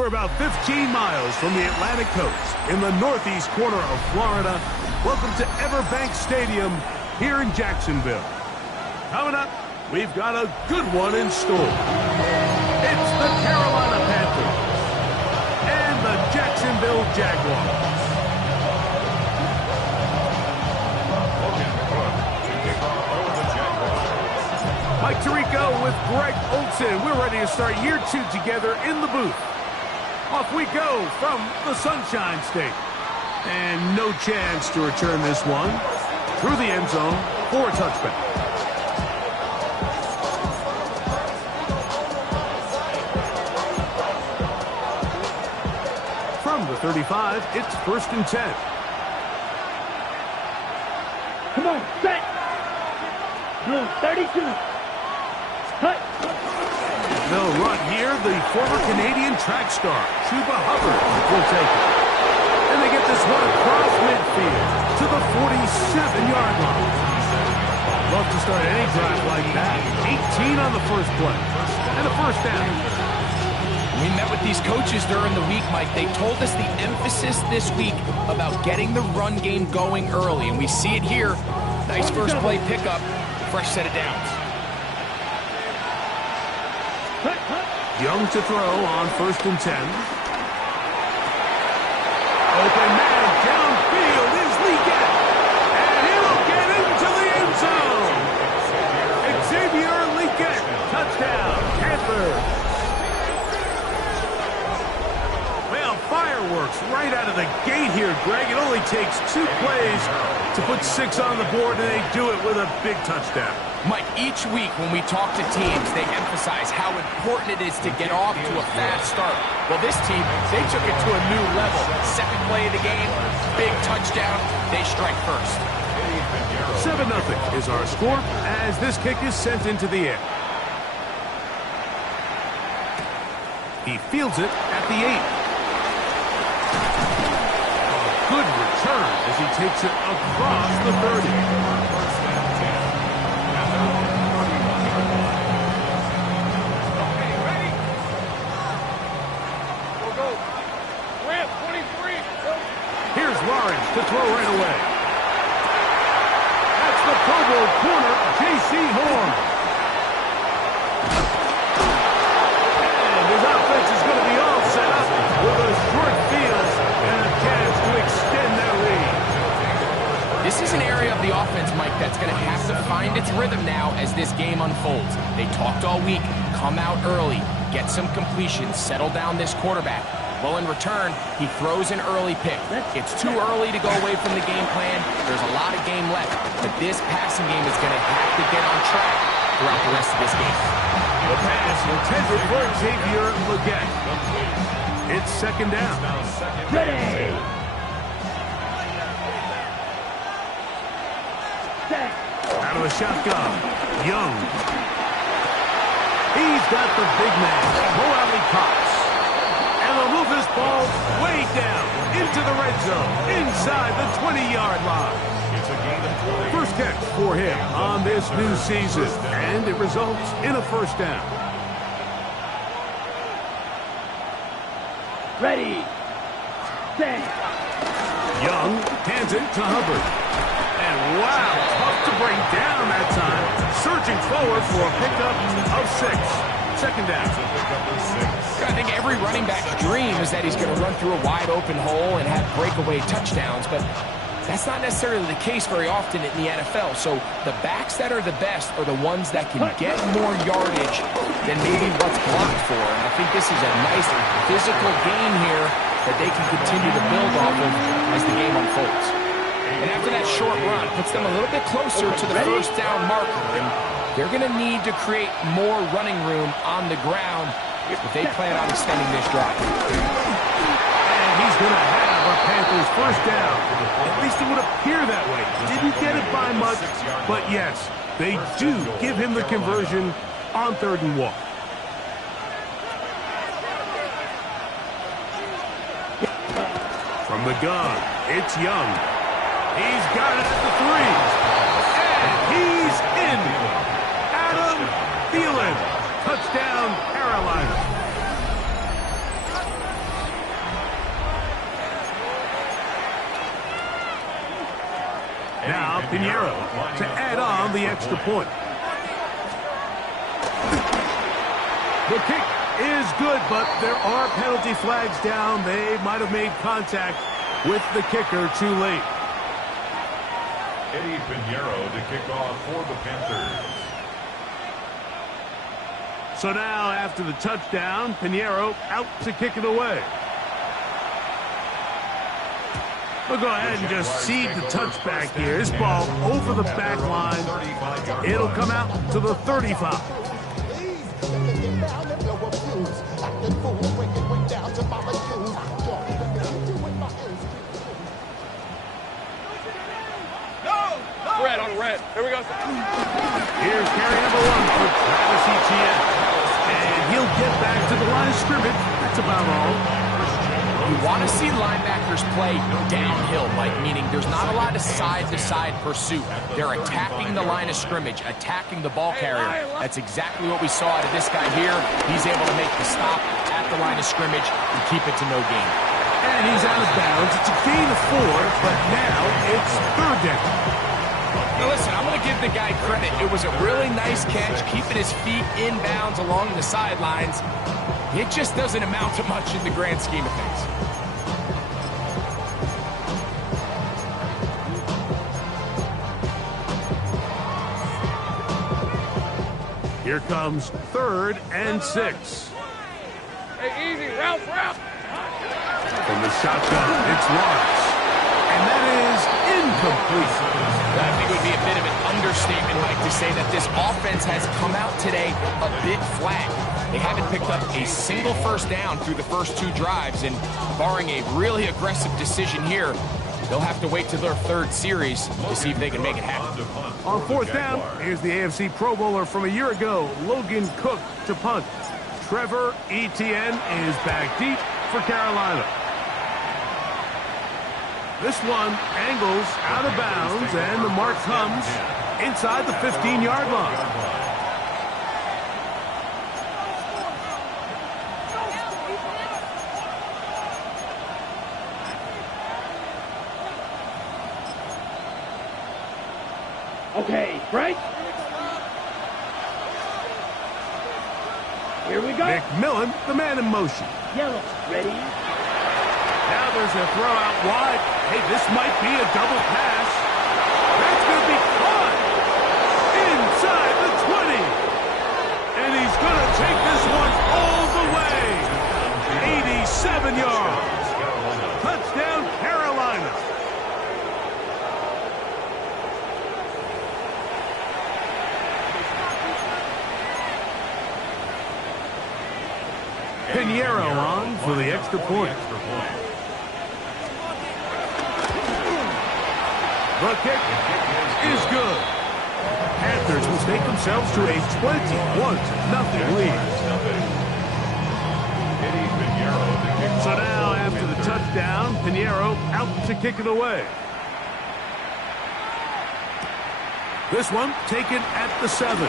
We're about 15 miles from the Atlantic coast in the northeast corner of Florida. Welcome to Everbank Stadium here in Jacksonville. Coming up, we've got a good one in store. It's the Carolina Panthers and the Jacksonville Jaguars. Mike Tirico with Greg Olson. We're ready to start year 2 together in the booth. Off we go from the Sunshine State. And no chance to return this one through the end zone for a touchback. From the 35, it's 1st and 10. Come on, set. Blue, 32. Cut. They'll run here. The former Canadian track star, Chuba Hubbard, will take it. And they get this one across midfield to the 47-yard line. Love to start any drive like that. 18 on the first play. And a first down. We met with these coaches during the week, Mike. They told us the emphasis this week about getting the run game going early. And we see it here. Nice first play pickup. Fresh set of downs. Young to throw on 1st and 10. Open man downfield is Leggett. And he will get into the end zone. Xavier Leggett, touchdown, Panthers. Well, fireworks right out of the gate here, Greg. It only takes 2 plays to put 6 on the board, and they do it with a big touchdown. Mike, each week when we talk to teams, they emphasize how important it is to get off to a fast start. Well, this team, they took it to a new level. Second play of the game, big touchdown, they strike first. 7-0 is our score as this kick is sent into the air. He fields it at the 8. A good return as he takes it across the 30. To throw right away. That's the Pro Bowl corner, J.C. Horn. And his offense is going to be all set up with a short field and a chance to extend their lead. This is an area of the offense, Mike, that's going to have to find its rhythm now as this game unfolds. They talked all week, come out early, get some completions, settle down this quarterback. Well, in return, he throws an early pick. It's too early to go away from the game plan. There's a lot of game left, but this passing game is going to have to get on track throughout the rest of this game. The pass intended for Xavier Leggett. It's 2nd down. Ready. Out of the shotgun, Young. He's got the big man, Mo Alley Cox. And they'll move this ball way down into the red zone, inside the 20-yard line. First catch for him on this new season, and it results in a first down. Ready. Set. Young hands it to Hubbard. And wow, tough to bring down that time. Surging forward for a pickup of 6. 2nd down. I think every running back's dream is that he's going to run through a wide open hole and have breakaway touchdowns, but that's not necessarily the case very often in the NFL. So the backs that are the best are the ones that can get more yardage than maybe what's blocked for. And I think this is a nice physical game here that they can continue to build off of as the game unfolds. And after that short run, puts them a little bit closer to the first down marker. And they're going to need to create more running room on the ground if they plan on extending this drive. And he's going to have a Panthers first down. At least it would appear that way. Didn't get it by much, but yes, they do give him the conversion on 3rd and 1. From the gun, it's Young. He's got it at the 3. And he's in. Adam Thielen. Touchdown, Carolina. Pinheiro to add on the extra point. The kick is good, but there are penalty flags down. They might have made contact with the kicker too late. Eddie Pinheiro to kick off for the Panthers. So now, after the touchdown, Pinheiro out to kick it away. We'll go ahead and just cede the touchback here. This ball over the back line. It'll come out to the 35. Red on red. Here we go. Here's carry number 1 for Travis Etienne. And he'll get back to the line of scrimmage. That's about all. You want to see linebackers play downhill, Mike, meaning there's not a lot of side-to-side pursuit. They're attacking the line of scrimmage, attacking the ball carrier. That's exactly what we saw out of this guy here. He's able to make the stop at the line of scrimmage and keep it to no gain. And he's out of bounds. It's a gain of 4, but now it's 3rd down. Now listen, I'm going to give the guy credit. It was a really nice catch, keeping his feet in bounds along the sidelines. It just doesn't amount to much in the grand scheme of things. Here comes 3rd and 6. Hey, easy. Ralph. From the shotgun, it's Lawrence. And that is incomplete. I think it would be a bit of an understatement, Mike, to say that this offense has come out today a bit flat. They haven't picked up a single first down through the first 2 drives, and barring a really aggressive decision here, they'll have to wait till their 3rd series to see if they can make it happen. On 4th down, here's the AFC Pro Bowler from a year ago, Logan Cook to punt. Trevor Etienne is back deep for Carolina. This one angles out of bounds, and the mark comes inside the 15-yard line. Okay, Frank. Here we go. McMillan, the man in motion. Yellow, ready? Now there's a throw out wide. Hey, this might be a double pass. That's going to be caught inside the 20. And he's going to take this one all the way. 87 yards. Touchdown, Carolina. Pinheiro on for the extra point. The kick is good. Panthers will take themselves to a 21-0 lead. So now, after the touchdown, Pinheiro out to kick it away. This one taken at the 7.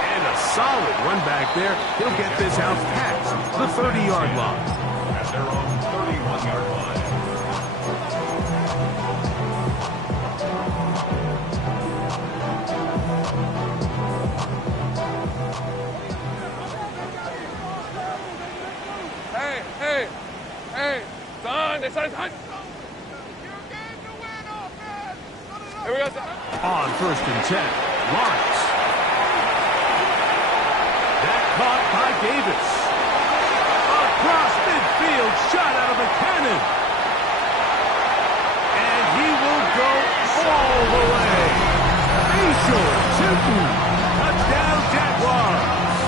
And a solid run back there. He'll get this out past the 30-yard line. At their own 31-yard line. Hey, son, it's on. Here we go. On 1st and 10, Lawrence. That caught by Davis. Across midfield, shot out of a cannon. And he will go all the way. Facial Tipton. Touchdown, Jaguars.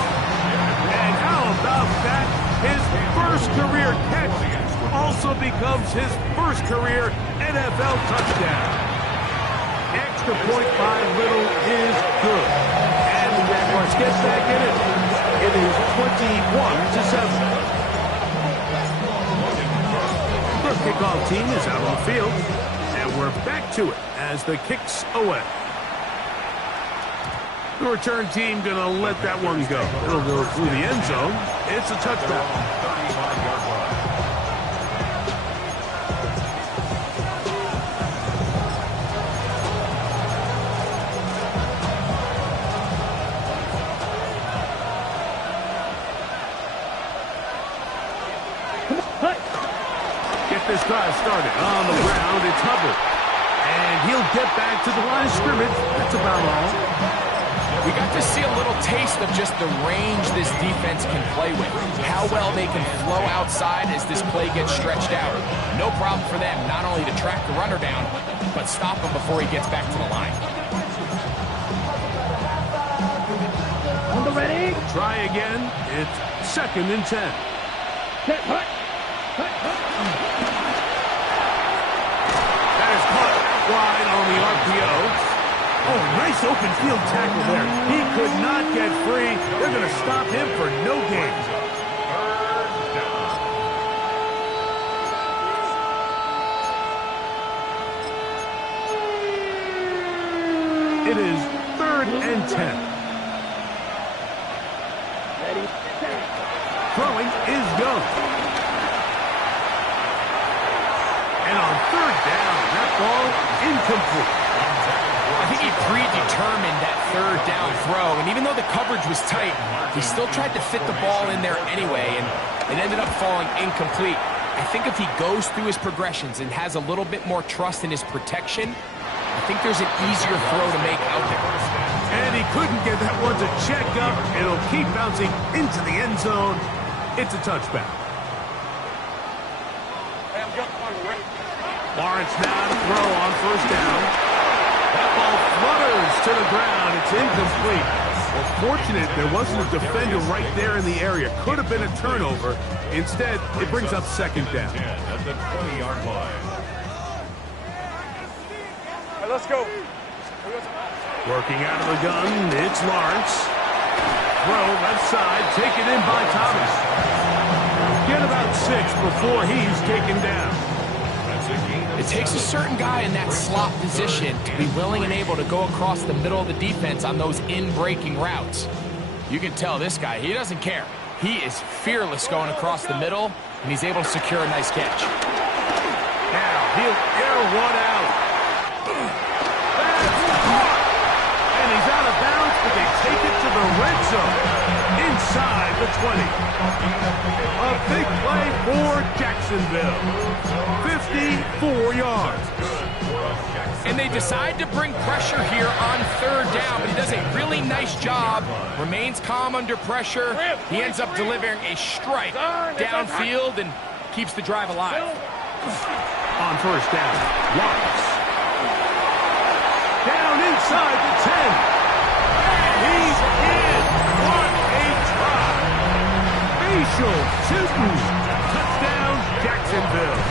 And how about that? His first career catch also becomes his first career NFL touchdown. Extra point by Little is good. And the Jaguars get back in it. It is 21-7. The kickoff team is out on the field. And we're back to it as the kick's away. The return team going to let that one go. It'll go through the end zone. It's a touchdown. 35-yard line. this drive started. On the ground, it's Hubbard. And he'll get back to the line of scrimmage. That's about all. We got to see a little taste of just the range this defense can play with. How well they can flow outside as this play gets stretched out. No problem for them not only to track the runner down, but stop him before he gets back to the line. On the ready. Try again. It's 2nd and 10. Set, hut. Hut, hut. That is caught wide on the RPO. Oh, nice open field tackle there. He could not get free. They're going to stop him for no gain. It is 3rd and 10. Ready, set. Throwing is Young. And on 3rd down, that ball incomplete. I think he predetermined that 3rd down throw, and even though the coverage was tight, he still tried to fit the ball in there anyway, and it ended up falling incomplete. I think if he goes through his progressions and has a little bit more trust in his protection, I think there's an easier throw to make out there. And he couldn't get that one to check up. It'll keep bouncing into the end zone. It's a touchback. Hey, I'm jumping on the ready. Lawrence now to throw on 1st down. That ball flutters to the ground. It's incomplete. Well, fortunate there wasn't a defender right there in the area. Could have been a turnover. Instead, it brings up 2nd down. 10 at the 20-yard line. Hey, let's go. Working out of the gun, it's Lawrence. Throw left side, taken in by Thomas. Get about 6 before he's taken down. It takes a certain guy in that slot position to be willing and able to go across the middle of the defense on those in-breaking routes. You can tell this guy, he doesn't care. He is fearless going across the middle, and he's able to secure a nice catch. Now, he'll air one out. That's caught! And he's out of bounds, but they take it to the red zone. Inside the 20. A big play for Jacksonville. 54 yards. And they decide to bring pressure here on 3rd down, but he does a really nice job. Remains calm under pressure. He ends up delivering a strike downfield and keeps the drive alive. On 1st down, Lawrence. Down inside the 10. And he's in. What a try. Facial shooting. Touchdown, Jacksonville.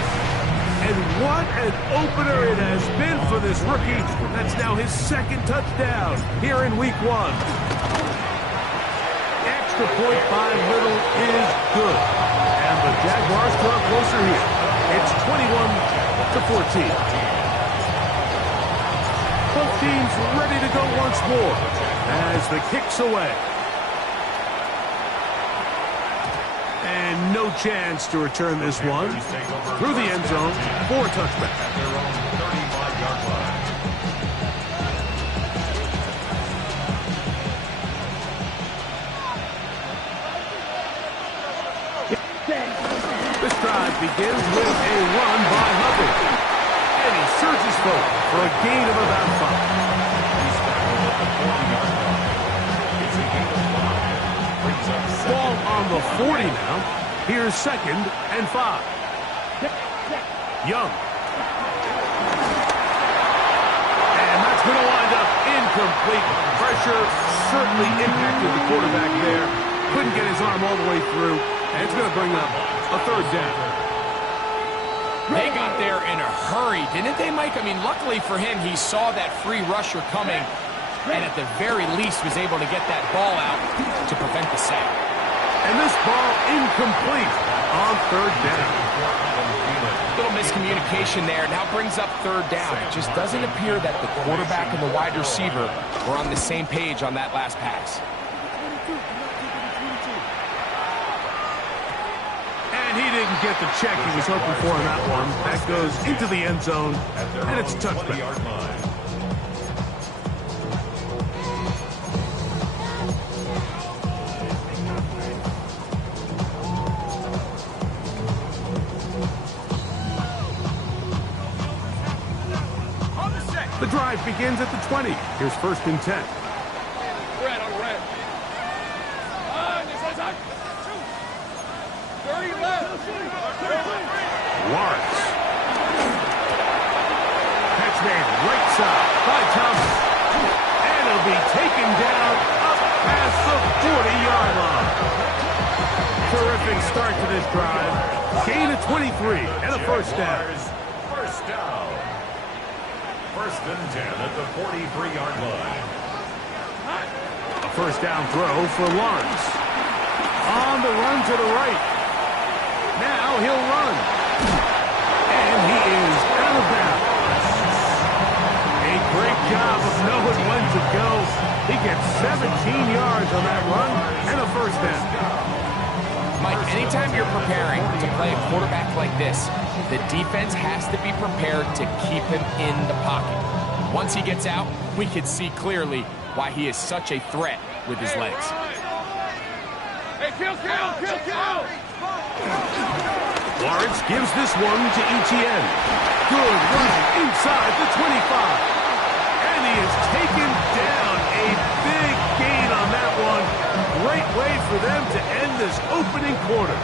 And what an opener it has been for this rookie. That's now his 2nd touchdown here in Week 1. Extra point by Little is good. And the Jaguars draw closer here. It's 21-14. Both teams ready to go once more as the kick's away. And no chance to return this one. Through the end zone for a touchback. At their own 35-yard line. This drive begins with a run by Hubbard. And he surges forward for a gain of about 5. He's tackled at the 40-yard line. It's a gain of 5. Brings up 2nd. Ball on the 40 now. Here's 2nd and 5. Young. And that's going to wind up incomplete. Pressure certainly impacted the quarterback there. Couldn't get his arm all the way through. And it's going to bring up a 3rd down. They got there in a hurry, didn't they, Mike? I mean, luckily for him, he saw that free rusher coming, and at the very least was able to get that ball out to prevent the sack. And this ball incomplete on 3rd down. Little miscommunication there. Now brings up 3rd down. It just doesn't appear that the quarterback and the wide receiver were on the same page on that last pass. And he didn't get the check he was hoping for on that one. That goes into the end zone, and it's a touchback. drive begins at the 20. Here's 1st and 10. Red on red. This is on. 30 left. Lawrence. Catch made right side by Thomas. And it'll be taken down up past the 40-yard line. Terrific start to this drive. Gain of 23 and a 1st down. First down. 1st and 10 at the 43-yard line. A 1st down throw for Lawrence. On the run to the right. Now he'll run. And he is out of bounds. A great job of knowing when to go. He gets 17 yards on that run and a 1st down. Mike, anytime you're preparing to play a quarterback like this, the defense has to be prepared to keep him in the pocket. Once he gets out, we can see clearly why he is such a threat with his legs. Hey, kill! Lawrence gives this one to Etienne. Good run inside the 25. And he is taken down. A big gain on that one. Great way for them to end this opening quarter.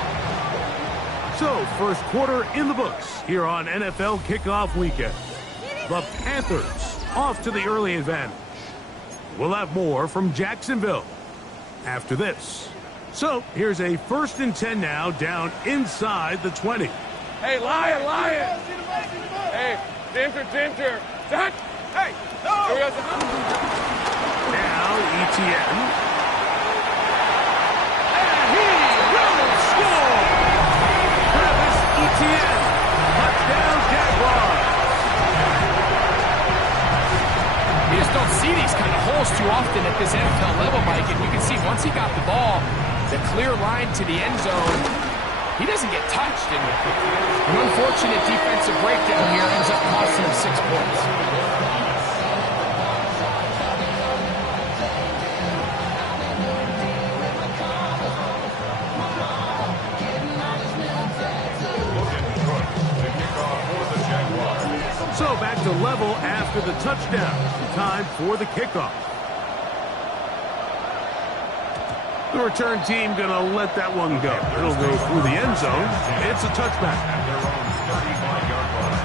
So, 1st quarter in the books here on NFL Kickoff Weekend. The Panthers off to the early advantage. We'll have more from Jacksonville after this. So, here's a 1st and 10 now down inside the 20. Hey, Lion! Hey, Dinter! Dad! Hey! No! Now, Etienne. And he will score! Travis Etienne. Touchdown, Jaguars. You just don't see these kind of holes too often at this NFL level, Mike. And you can see once he got the ball, the clear line to the end zone, he doesn't get touched. And an unfortunate defensive breakdown here ends up costing him 6 points. So back to level after the touchdown. Time for the kickoff. The return team going to let that one go. It'll go through the end zone. It's a touchback. At their own 35-yard line.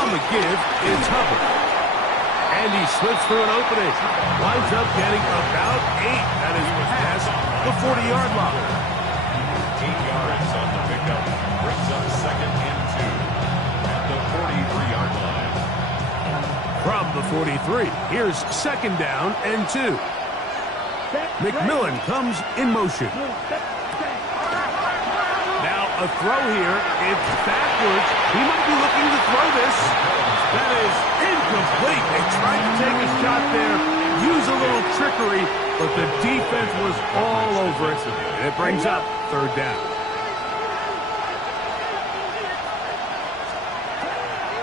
On the give, it's Hubbard. And he slips through an opening. Winds up getting about 8. That is past the 40-yard line. 8 yards on the pickup. Brings up 2nd and 2 at the 43-yard line. From the 43, here's 2nd down and 2. McMillan comes in motion. Now a throw here. It's backwards. He might be looking to throw this. That is incomplete. They tried to take a shot there, use a little trickery, but the defense was all over it. And it brings up 3rd down.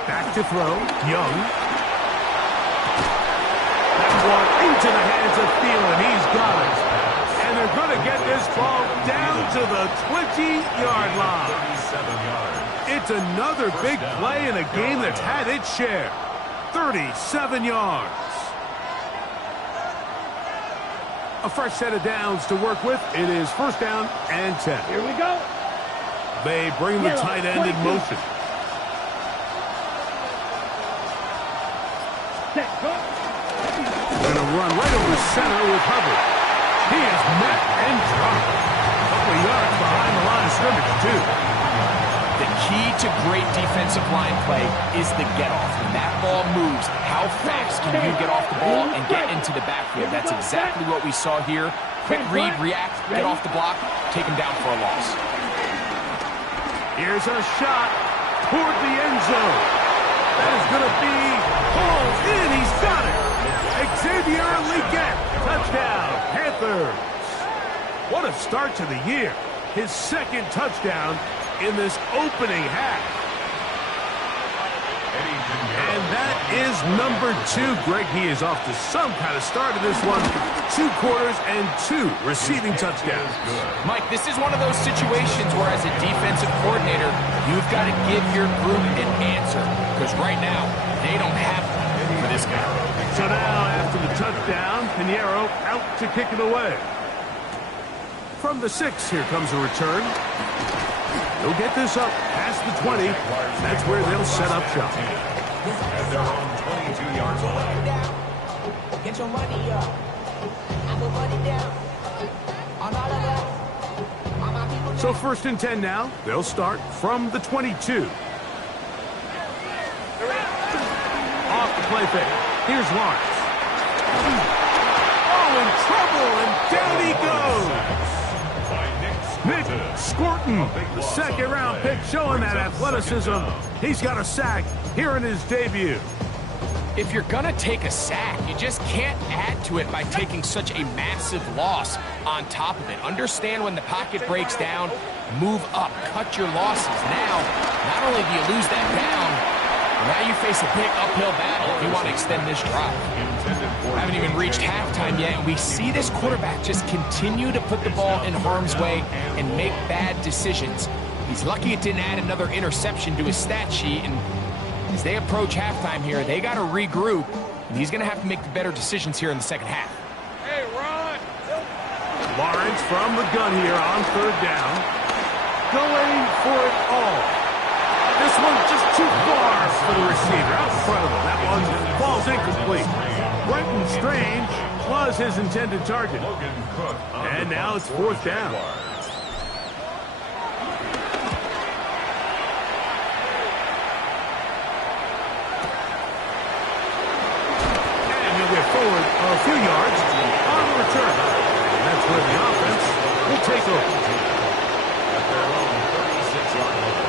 Back to throw. Young. That one into the hands of Thielen. He's got it. And they're going to get this ball down to the 20-yard line. 37 yards. It's another big play in a game that's had its share. 37 yards. A fresh set of downs to work with. It is 1st down and 10. Here we go. They bring the tight end in motion. Going to run right over center with Hubbard. He is met and dropped. A couple of yards behind the line of scrimmage, too. The key to great defensive line play is the get-off. When that ball moves, how fast can you get off the ball and get into the backfield? That's exactly what we saw here. Quick read, react, get off the block, take him down for a loss. Here's a shot toward the end zone. That is going to be pulled in. He's got it. Xavier Legette. Touchdown, Panthers. What a start to the year. His 2nd touchdown in this opening half. And that is number 2. Greg, he is off to some kind of start in this one. 2 quarters and 2 receiving touchdowns. Mike, this is one of those situations where as a defensive coordinator, you've got to give your group an answer. Because right now, they don't have one for this guy. So now, after the touchdown, Pinheiro out to kick it away. From the 6, here comes a return. They'll get this up past the 20. That's where they'll set up shop. At their own 22-yard line. Get your money up. I put money down. On all of us. All my people. So 1st and 10 now. They'll start from the 22. Off the play fake. Here's Lawrence. Oh, in trouble, and down he goes. Nick Scorton, the second-round pick, showing that athleticism. He's got a sack here in his debut. If you're going to take a sack, you just can't add to it by taking such a massive loss on top of it. Understand when the pocket breaks down, move up, cut your losses. Now, not only do you lose that down, now you face a big uphill battle if you want to extend this drive. Haven't even reached halftime yet, and we see this quarterback just continue to put the ball in harm's way and make bad decisions. He's lucky it didn't add another interception to his stat sheet, and as they approach halftime here, they got to regroup, and he's going to have to make the better decisions here in the second half. Hey, Ron! Lawrence from the gun here on 3rd down. Going for it all. This one's just too far for the receiver. Out in front of him. That one falls incomplete. Brenton Strange was his intended target. And now it's 4th down. And he'll get forward a few yards on the return. And that's where the offense will take over. At their own 36-yard line.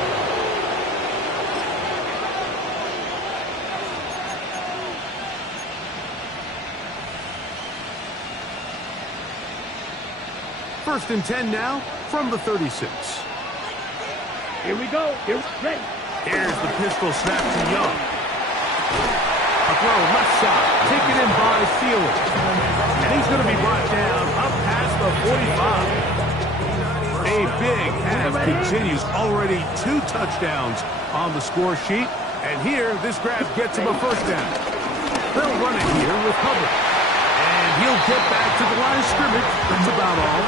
First and 10 now from the 36. Here we go. Here's ready. Here's the pistol snap to Young. A throw left side, taken in by Thielen. And he's going to be brought down up past the 45. A big half continues. Already 2 touchdowns on the score sheet. And here, this grab gets him a 1st down. They'll run it here with Hubbard. And he'll get back to the line of scrimmage. That's about all.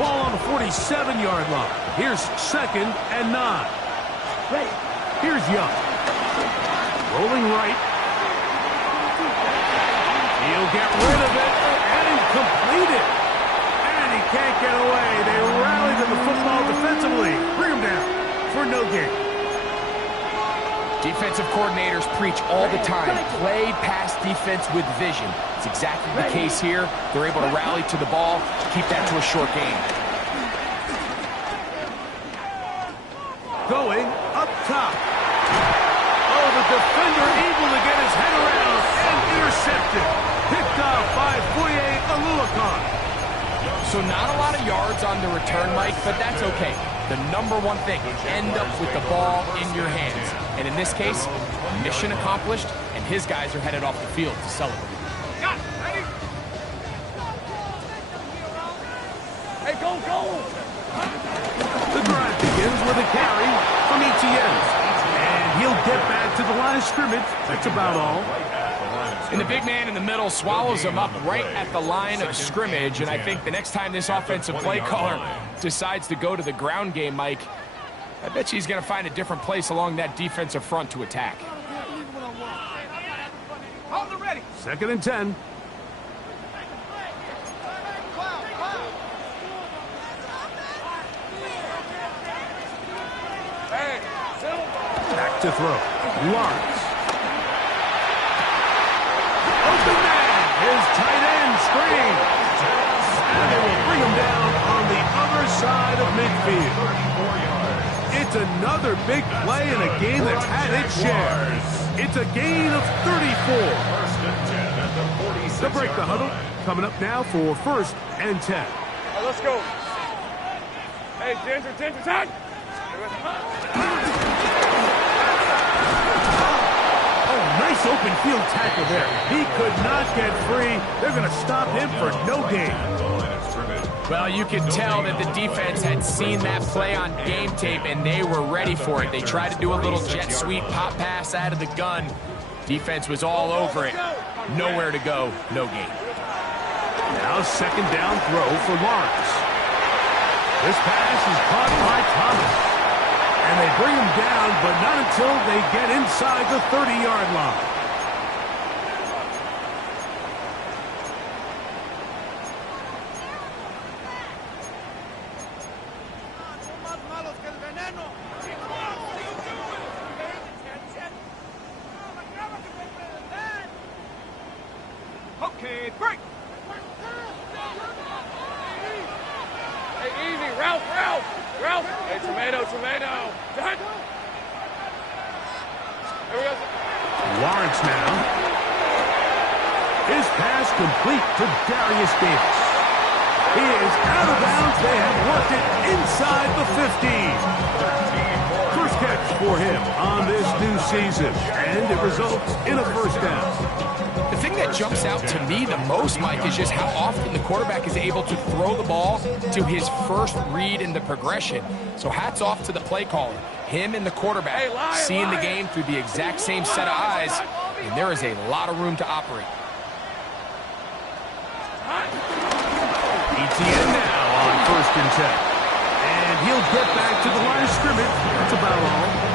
Ball on the 47-yard line. Here's 2nd and 9. Ready. Here's Young. Rolling right. He'll get rid of it and complete it. And he can't get away. They rally to the football defensively. Bring him down for no gain. Defensive coordinators preach all the time, play pass defense with vision. It's exactly the case here. They're able to rally to the ball, keep that to a short game. Going up top. Oh, the defender able to get his head around and intercepted. Picked off by Foye Aluakon. So not a lot of yards on the return, Mike, but that's okay. The number one thing, end up with the ball in your hands. And in this case, mission accomplished, and his guys are headed off the field to celebrate. Ready? Hey, go! The drive begins with a carry from Etienne. And he'll get back to the line of scrimmage. That's about all. And the big man in the middle swallows him up right at the line of scrimmage. And I think the next time this offensive play caller decides to go to the ground game, Mike, I bet you he's going to find a different place along that defensive front to attack. Hold it ready. 2nd and 10. Hey, settle. Back to throw. Lawrence. Open man. His tight end screen. And they will bring him down on the other side of midfield. It's another big play in a game that's had its share. It's a gain of 34. To break the huddle, coming up now for 1st and 10. Let's go. Hey, Ginger, time! Oh, nice open field tackle there. He could not get free. They're going to stop him for no gain. Well, you could tell that the defense had seen that play on game tape, and they were ready for it. They tried to do a little jet sweep pop pass out of the gun. Defense was all over it. Nowhere to go, no gain. Now second down throw for Lawrence. This pass is caught by Thomas. And they bring him down, but not until they get inside the 30-yard line. Okay, break! Hey, easy, Ralph! Hey, tomato! Done! Here we go. Lawrence now. His pass complete to Darius Davis. He is out of bounds. They have worked it inside the 15. First catch for him on this new season, and it results in a first down. The thing that jumps out to me the most, Mike, is just how often the quarterback is able to throw the ball to his first read in the progression. So hats off to the play caller. Him and the quarterback seeing the game through the exact same set of eyes, and there is a lot of room to operate. ETN now on 1st and 10. And he'll get back to the line of scrimmage. That's about all.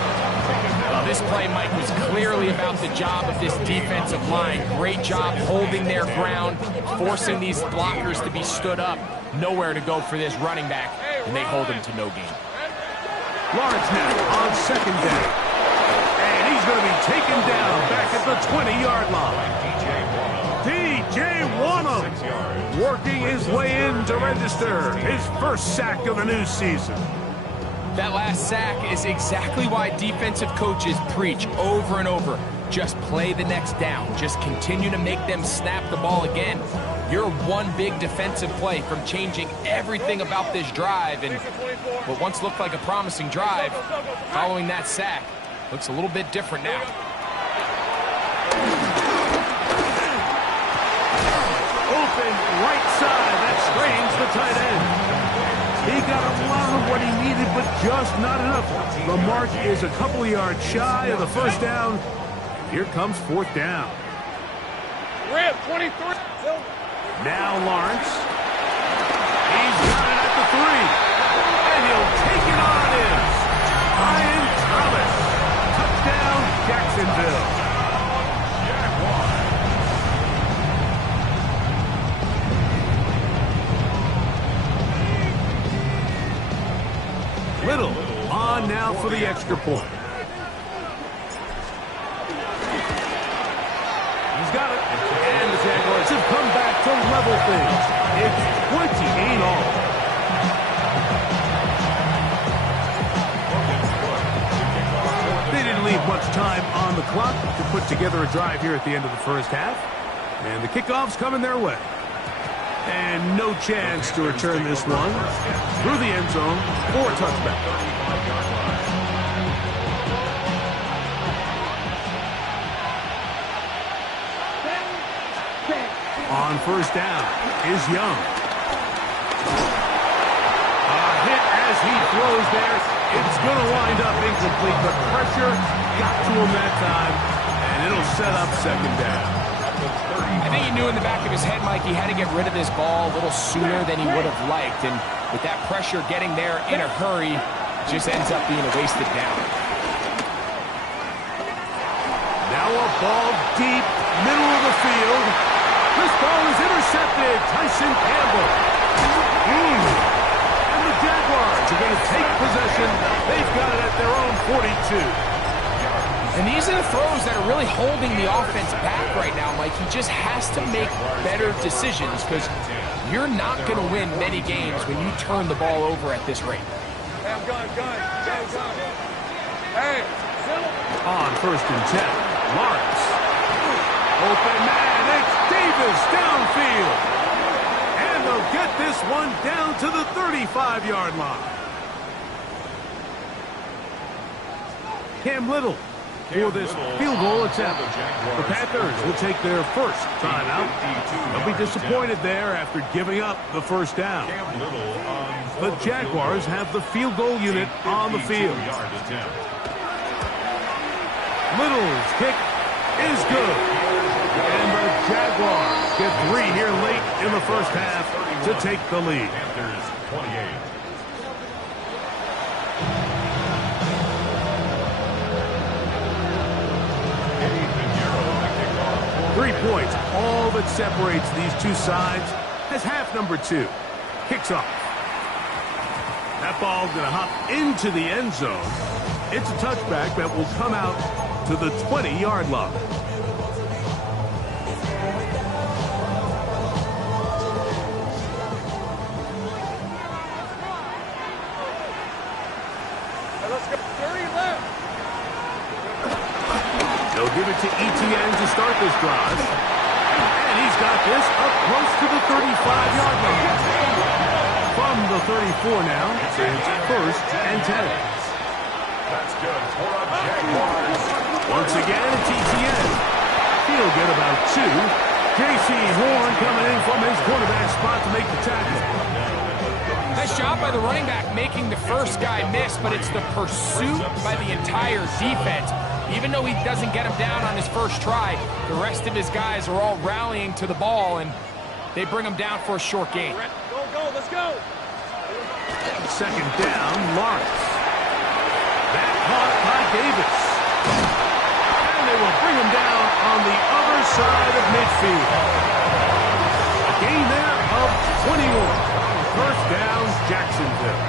Well, this play, Mike, was clearly about the job of this defensive line. Great job holding their ground, forcing these blockers to be stood up. Nowhere to go for this running back, and they hold him to no gain. Lawrence now on second down. And he's going to be taken down back at the 20-yard line. DJ Wanham working his way in to register his first sack of the new season. That last sack is exactly why defensive coaches preach over and over. Just play the next down. Just continue to make them snap the ball again. You're one big defensive play from changing everything about this drive, and what once looked like a promising drive, following that sack, looks a little bit different now. Open right side. That strains the tight end. He got a lot of what he needed, but just not enough. The mark is a couple yards shy of the first down. Here comes 4th down. Rip, 23. Now Lawrence. He's got it at the 3. And he'll take it on in. Ryan Thomas. Touchdown, Jacksonville. Little on now for the extra point. He's got it. And the Jaguars have come back to level things. It's 28 all. They didn't leave much time on the clock to put together a drive here at the end of the first half. And the kickoff's coming their way. And no chance to return this one through the end zone for a touchback. On first down is Young. A hit as he throws there. It's going to wind up incomplete, but pressure got to him that time, and it'll set up second down. I think he knew in the back of his head, Mike, he had to get rid of this ball a little sooner than he would have liked. And with that pressure getting there in a hurry, just ends up being a wasted down. Now a ball deep, middle of the field. This ball is intercepted. Tyson Campbell. And the Jaguars are going to take possession. They've got it at their own 42. And these are the throws that are really holding the offense back right now, Mike. He just has to make better decisions because you're not going to win many games when you turn the ball over at this rate. Hey, I'm gun. Hey, On first and 10, Lawrence. Open man, it's Davis downfield. And they'll get this one down to the 35-yard line. Cam Little for this field goal attempt. The Panthers will take their first timeout. They'll be disappointed there after giving up the first down. The Jaguars have the field goal unit on the field. Little's kick is good. And the Jaguars get 3 here late in the first half to take the lead. Panthers 28. 3 points, all that separates these two sides, as half number 2 kicks off. That ball's going to hop into the end zone. It's a touchback that will come out to the 20-yard line. Let's go. 30 left. They'll give it to ETN to start this drive. And he's got this up close to the 35-yard line. From the 34 now, it's first and 10. That's good for a Jaguars. Once again, it's ETN. He'll get about 2. J.C. Horn coming in from his quarterback spot to make the tackle. Nice job by the running back making the first guy miss, but it's the pursuit by the entire defense. Even though he doesn't get him down on his first try, the rest of his guys are all rallying to the ball, and they bring him down for a short gain. Go, let's go. Second down, Lawrence. That caught by Davis. And they will bring him down on the other side of midfield. A gain there of 21. First down, Jacksonville.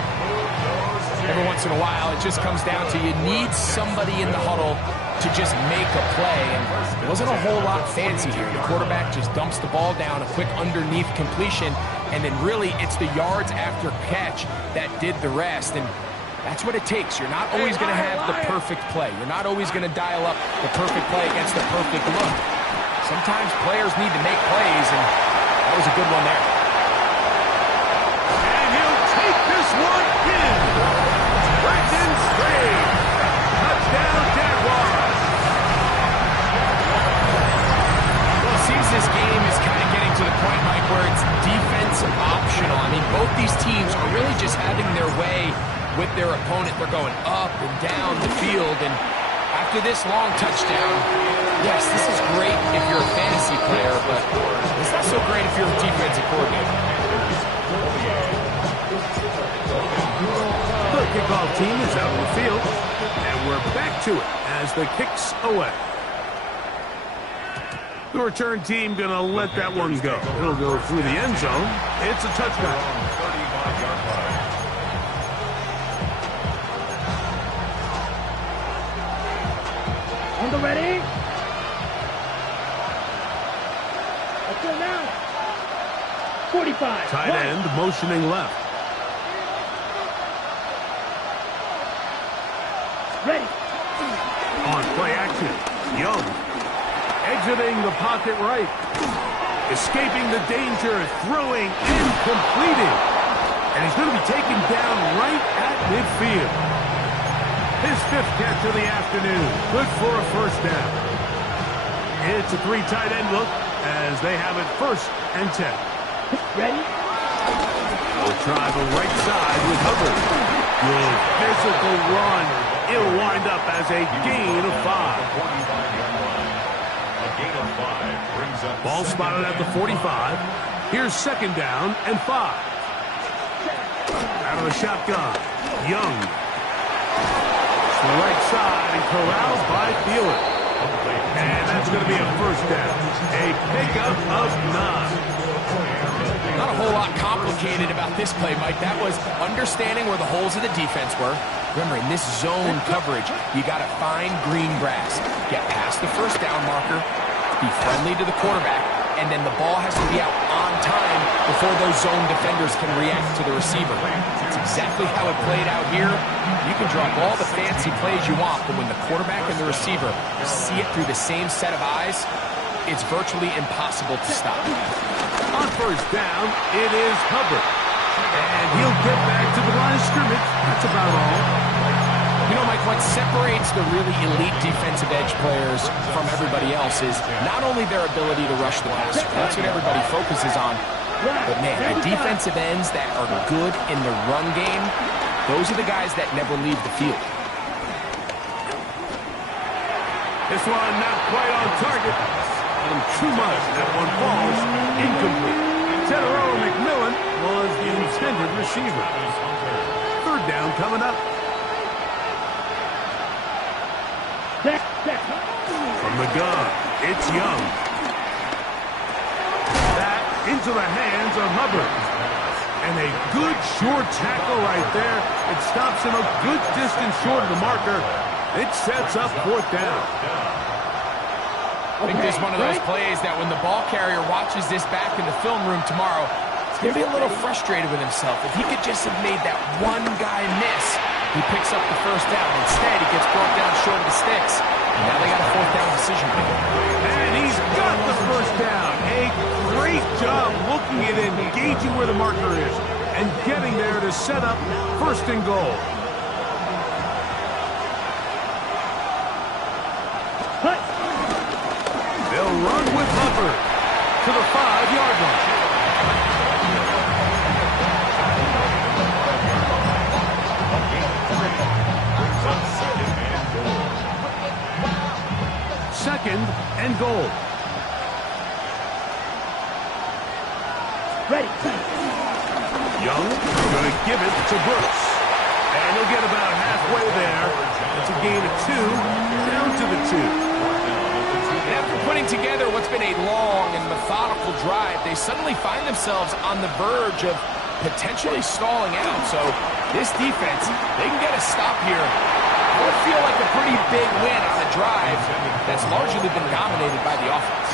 Every once in a while, it just comes down to you need somebody in the huddle to just make a play. And it wasn't a whole lot fancy here. The quarterback just dumps the ball down, a quick underneath completion, and then really it's the yards after catch that did the rest. And that's what it takes. You're not always going to have the perfect play. You're not always going to dial up the perfect play against the perfect look. Sometimes players need to make plays, and that was a good one there. And he'll take this one in. Braxton Straight. Touchdown, Jaguars. Well, it seems this game is kind of getting to the point, Mike, where it's defense optional. I mean, both these teams are really just having their way with their opponent. They're going up and down the field, and after this long touchdown, yes, this is great if you're a fantasy player, but it's not so great if you're a defensive coordinator. The kickoff team is out in the field, and we're back to it as the kick's away. The return team going to let that one go. It'll go through the end zone. It's a touchback. 35-yard line. On the ready. Let's go now. 45. Tight end motioning left. Ready. On play action, Young. Exiting the pocket right. Escaping the danger, throwing, incompleting. And he's going to be taken down right at midfield. His 5th catch of the afternoon. Good for a first down. It's a 3 tight end look as they have it first and 10. Ready. They'll try the right side with Hubbard. Good physical run. It'll wind up as a gain of 5. 45-yard line. A gain of 5 brings up Ball spotted at the 45. Here's second down and 5. Out of the shotgun, Young. To the right side and corralled by Thielen. And that's going to be a first down. A pickup of 9. Not a whole lot complicated about this play, Mike. That was understanding where the holes of the defense were. Remember, in this zone coverage, you got to find green grass. Get past the first down marker, be friendly to the quarterback, and then the ball has to be out on time before those zone defenders can react to the receiver. That's exactly how it played out here. You can draw up all the fancy plays you want, but when the quarterback and the receiver see it through the same set of eyes, it's virtually impossible to stop. On first down, it is Hubbard. And he'll get back to the line of scrimmage. That's about all. You know, Mike, when what separates the really elite defensive edge players from everybody else is not only their ability to rush the passer. That's what everybody focuses on. But, man, the defensive ends that are good in the run game, those are the guys that never leave the field. This one not quite on target. And too much. That one falls incomplete. Tedero McMillan was the intended receiver. Third down coming up. From the gun, it's Young. That into the hands of Hubbard. And a good short tackle right there. It stops him a good distance short of the marker. It sets up fourth down. I think this is one of those plays that when the ball carrier watches this back in the film room tomorrow, he's going to be a little frustrated with himself. If he could just have made that one guy miss, he picks up the first down. Instead, he gets brought down short of the sticks. And now they got a fourth down decision to make. And he's got the first down. A great job looking at it, engaging where the marker is, and getting there to set up first and goal. They'll run with Hubbard to the 5-yard line. Second and goal. Ready. Young going to give it to Brooks. And he'll get about halfway there. It's a gain of 2, down to the 2. After putting together what's been a long and methodical drive, they suddenly find themselves on the verge of potentially stalling out. So this defense, they can get a stop here. It would feel like a pretty big win on a drive that's largely been dominated by the offense.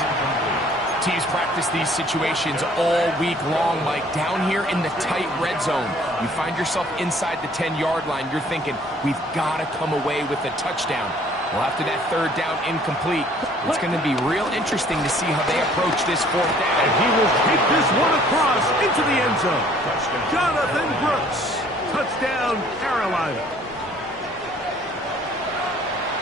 Teams practice these situations all week long, Mike. Down here in the tight red zone, you find yourself inside the 10-yard line. You're thinking, we've got to come away with a touchdown. Well, after that third down incomplete, it's going to be real interesting to see how they approach this fourth down. And he will take this one across into the end zone. Jonathan Brooks. Touchdown, Carolina.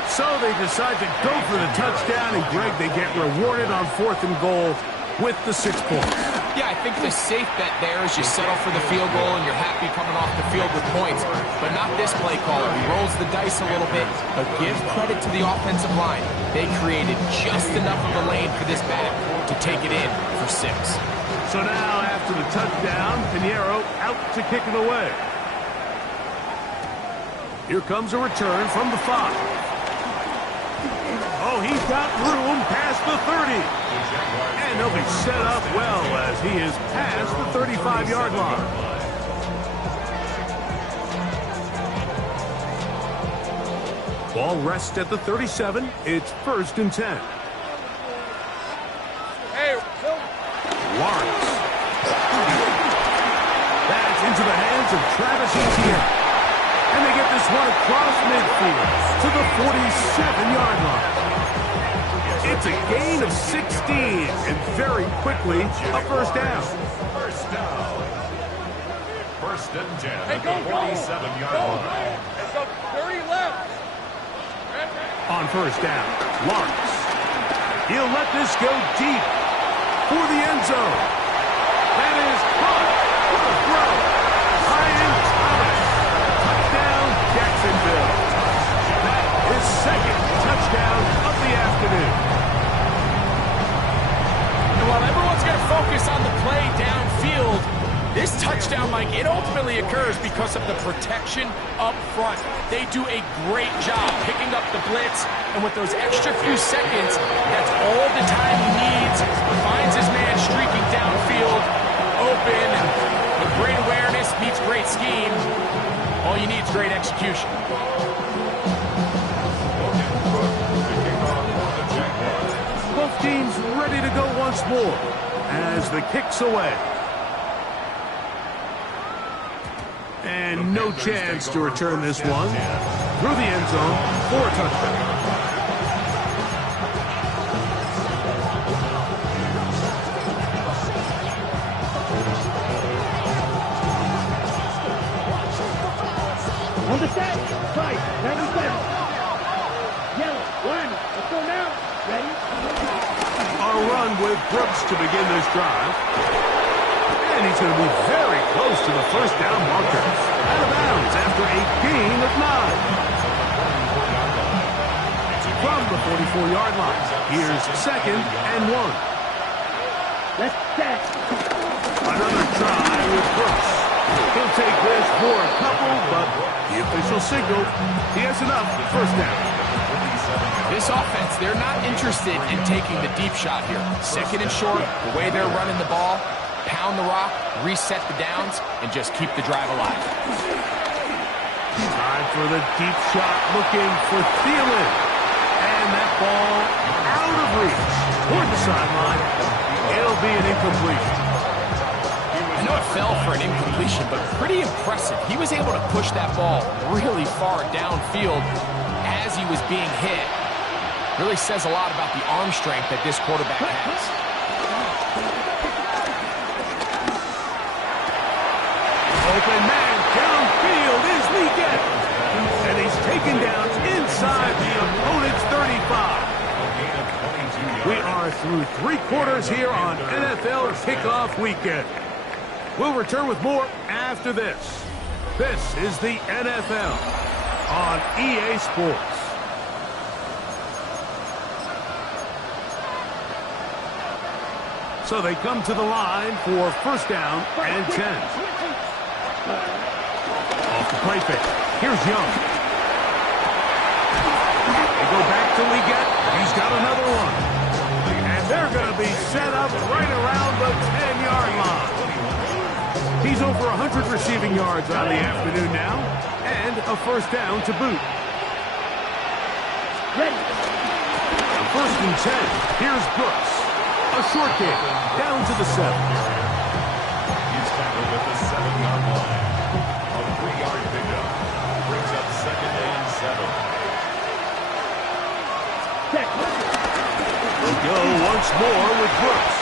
So they decide to go for the touchdown, and Greg, they get rewarded on fourth and goal with the 6 points. Yeah, I think the safe bet there is you settle for the field goal and you're happy coming off the field with points. But not this play caller. He rolls the dice a little bit, but give credit to the offensive line. They created just enough of a lane for this back to take it in for 6. So now, after the touchdown, Pinheiro out to kick it away. Here comes a return from the 5. Oh, he's got room past the 30. And he'll be set up well as he is past the 35-yard line. Ball rests at the 37. It's 1st and 10. Hey, Lawrence. That's into the hands of Travis Etienne. And they get this one across midfield to the 47-yard line. It's a gain of 16, and very quickly, a first down. First down. 1st and 10 hey, at go, the 47-yard line. Let's go. 30 left. On first down, Lawrence. He'll let this go deep for the end zone. That is caught for the throw. Ryan Thomas. Touchdown, Jacksonville. That is 2nd touchdown of the afternoon. And while everyone's going to focus on the play downfield, this touchdown, Mike, it ultimately occurs because of the protection up front. They do a great job picking up the blitz, and with those extra few seconds, that's all the time he needs. Finds his man streaking downfield, open, with great awareness, meets great scheme. All you need is great execution. Both teams ready to go once more as the kick's away. And no chance to return this one through the end zone for a touchdown. On the set. Price. 97. Yellow. One. Let's go now. Ready? A run with Brooks to begin this drive. And he's going to be very close to the first down marker. Out of bounds after a gain of 9. From the 44-yard line, here's 2nd and 1. Let's set. Another try with Brooks. He'll take this for a couple, but the official signal, he has enough for first down. This offense, they're not interested in taking the deep shot here. 2nd and short, the way they're running the ball, pound the rock, reset the downs, and just keep the drive alive. Time for the deep shot, looking for Thielen. And that ball out of reach toward the sideline. It'll be an incompletion. I know it fell for an incompletion, but pretty impressive. He was able to push that ball really far downfield as he was being hit. Really says a lot about the arm strength that this quarterback has. Open man downfield is Weekend. And he's taken down inside the opponent's 35. We are through 3 quarters here on NFL Kickoff Weekend. We'll return with more after this. This is the NFL on EA Sports. So they come to the line for first down and 10. Off the play fake. Here's Young. They go back to Leggett. He's got another one. And they're going to be set up right around the 10-yard line. He's over 100 receiving yards on the afternoon now. And a first down to boot. Ready. First and 10. Here's Brooks. A short kick down to the 7. He's tackled at the 7-yard line. A 3-yard pickup. Brings up 2nd and 7. We'll go once more with Brooks.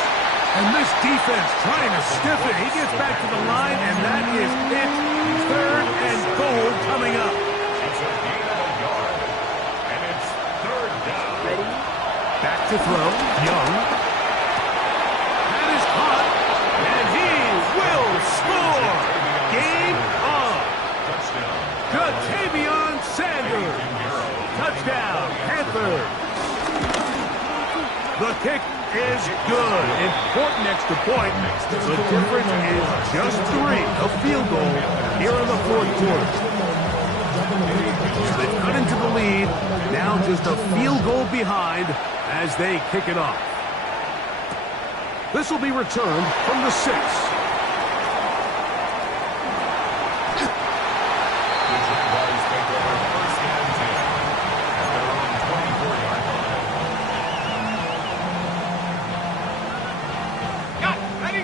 And this defense trying to stiff it. He gets back to the line, and that is it. 3rd and goal coming up. It's a gain of a yard. And it's 3rd down. Ready. Back to throw. Young. That is caught. And he will score. Game on. Touchdown. Jatavion Sanders. Touchdown, Panthers. The kick is good. Important extra point. The difference is just 3. A field goal here in the 4th quarter. So they've cut into the lead. Now just a field goal behind as they kick it off. This will be returned from the 6.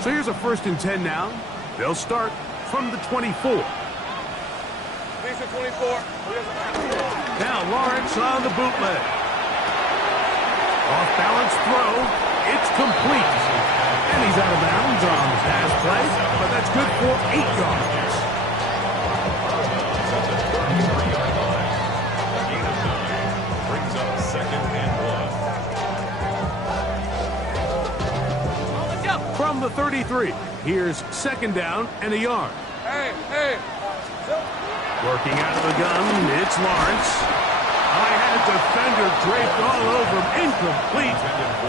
So here's a 1st and 10 now. They'll start from the 24. Now Lawrence on the bootleg. Off balance throw. It's complete. And he's out of bounds on the pass play, but that's good for 8 yards. Gain of 9. Brings up 2nd and 1. From the 33, here's 2nd down and a yard. Hey. Working out of the gun, it's Lawrence. High-headed defender draped all over him. Incomplete.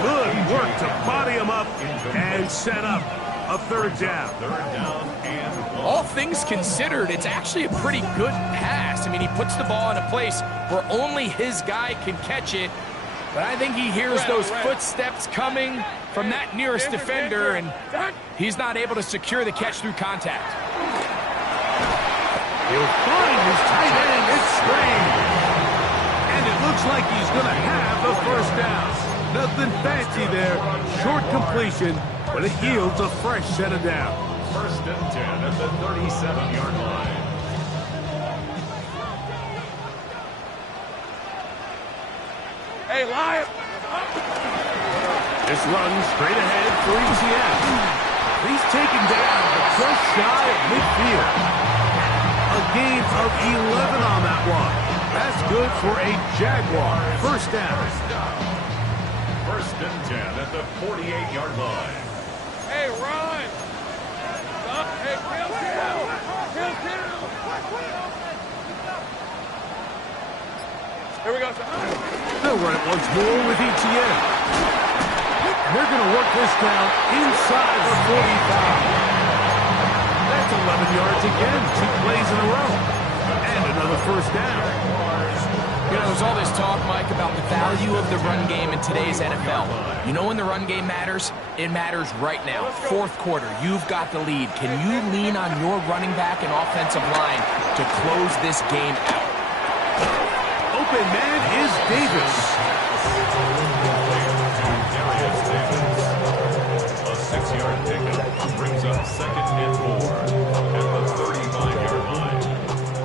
Good work to body him up and set up a 3rd down. 3rd down and 1. All things considered, it's actually a pretty good pass. I mean, he puts the ball in a place where only his guy can catch it. But I think he hears those footsteps coming from that nearest defender, and he's not able to secure the catch through contact. He'll find his tight end. It's Strange. And it looks like he's going to have the first down. Nothing fancy there. Short completion, but it yields a fresh set of downs. 1st and 10 at the 37-yard line. Hey, Lion. This run straight ahead for ETN. He's taken down, but just shy of midfield. A gain of 11 on that one. That's good for a Jaguar first down. First and 10 at the 48-yard line. Hey, run. Hey, kill. Here we go, son. They'll run it once more with ETN. They're going to work this down inside the 45. That's 11 yards again. 2 plays in a row. And another first down. You know, there's all this talk, Mike, about the value of the run game in today's NFL. You know when the run game matters? It matters right now. Fourth quarter, you've got the lead. Can you lean on your running back and offensive line to close this game out? Open man is Davis. A 6-yard pickup brings up 2nd and 4 at the 35-yard line.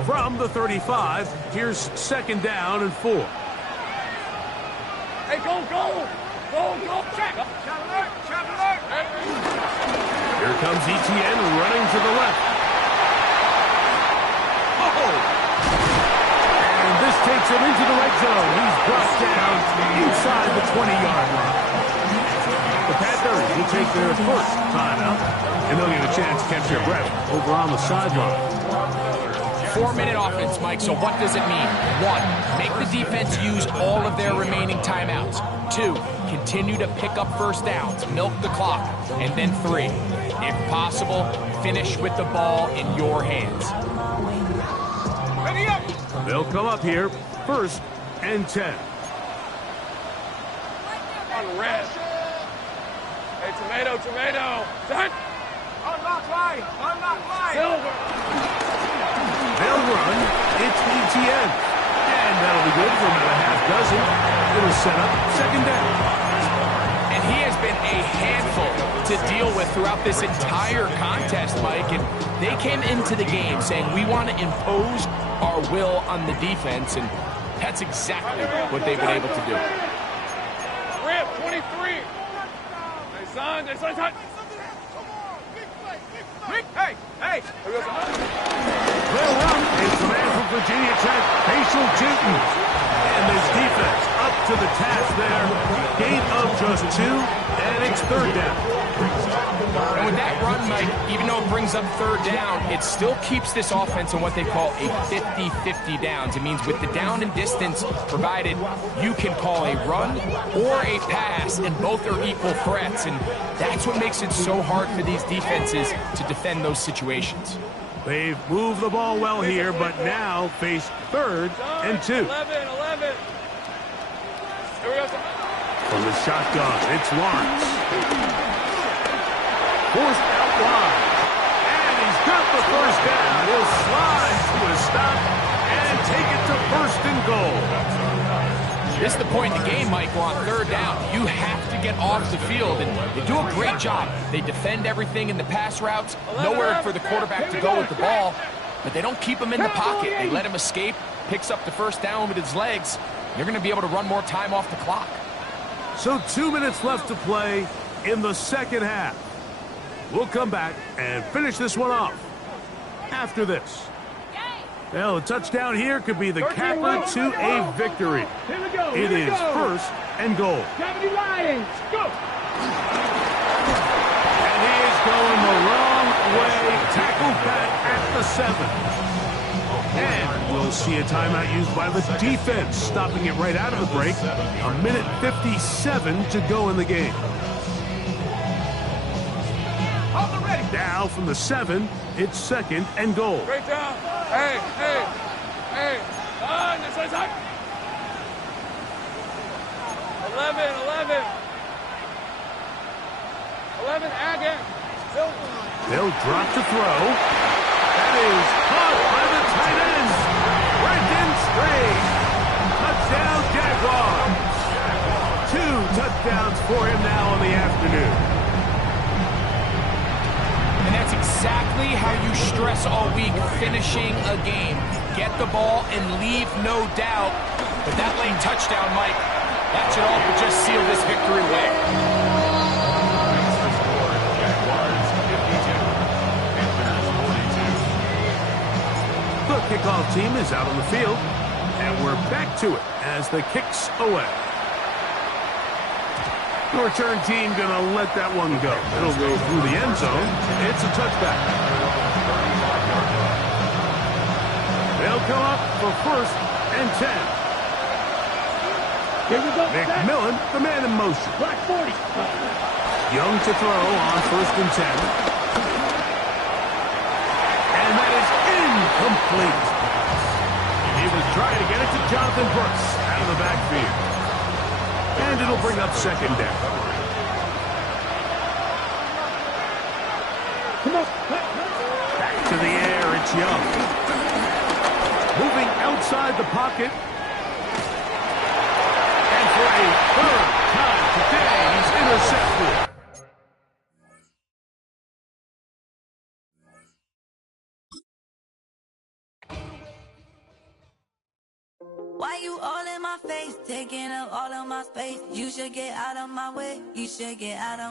From the 35, here's 2nd down and 4. Hey, go. Check. Here comes ETN running to the left. And this takes him into the red zone. He's brought down inside the 20-yard line. The Panthers will take their first timeout, and they'll get a chance to catch their breath over on the sideline. 4-minute offense, Mike, so what does it mean? 1, make the defense use all of their remaining timeouts. 2, continue to pick up first downs, milk the clock. And then 3, if possible, finish with the ball in your hands. Ready up. They'll come up here, 1st and 10. On red. Hey, tomato. Son. Unlock line. Silver. They'll run. It's ETN. And that'll be good for about a half dozen. It'll set up 2nd down. And he has been a handful to deal with throughout this entire contest, Mike. And they came into the game saying, we want to impose our will on the defense. And that's exactly what they've been able to do. Rip, 23. Hey, son. Hey. Here goes They'll run. It's the man from Virginia Tech, Facial Chitton. And this defense up to the task there. Gain of just 2, and it's 3rd down. And with that run, Mike, even though it brings up 3rd down, it still keeps this offense in what they call a 50-50 downs. It means with the down and distance provided, you can call a run or a pass, and both are equal threats. And that's what makes it so hard for these defenses to defend those situations. They've moved the ball well here, but now face 3rd and 2. 11. Here we go, son. From the shotgun, it's Lawrence. Forced out wide. And he's got the first down. He'll slide to a stop and take it to 1st and goal. This is the point in the game, Mike, where on 3rd down, you have to get off the field, and they do a great job. They defend everything in the pass routes, nowhere for the quarterback to go with the ball, but they don't keep him in the pocket. They let him escape, picks up the first down with his legs. They're going to be able to run more time off the clock. So 2 minutes left to play in the 2nd half. We'll come back and finish this one off after this. Well, a touchdown here could be the capper to a victory. Here we go. It is 1st and goal. 70 Lions, go. And he is going the wrong way. Tackled back at the 7. And we'll see a timeout used by the defense, stopping it right out of the break. 1:57 to go in the game. Now from the 7, it's 2nd and goal. Great job. Hey. On, this is up. 11. 11, again. They'll drop to throw. That is caught by the tight end. Brendan Strange. Touchdown, Jaguars. 2 touchdowns for him now in the afternoon. And that's exactly how you stress all week, finishing a game. Get the ball and leave no doubt. But that late touchdown, Mike, that should all but just seal this victory away. kickoff team is out on the field, and we're back to it as the kick's away. The return team going to let that one go. It'll go through the end zone. It's a touchback. They'll come up for 1st and 10. Here we go. McMillan, the man in motion. Black 40. Young to throw on 1st and 10. And that is incomplete. He was trying to get it to Jonathan Brooks out of the backfield. And it'll bring up 2nd down. Come on. Back to the air, it's Young. Moving outside the pocket. And for a 3rd time today, he's intercepted. Why you all in my face, taking up all of my space? You should get out of my way. You should get out of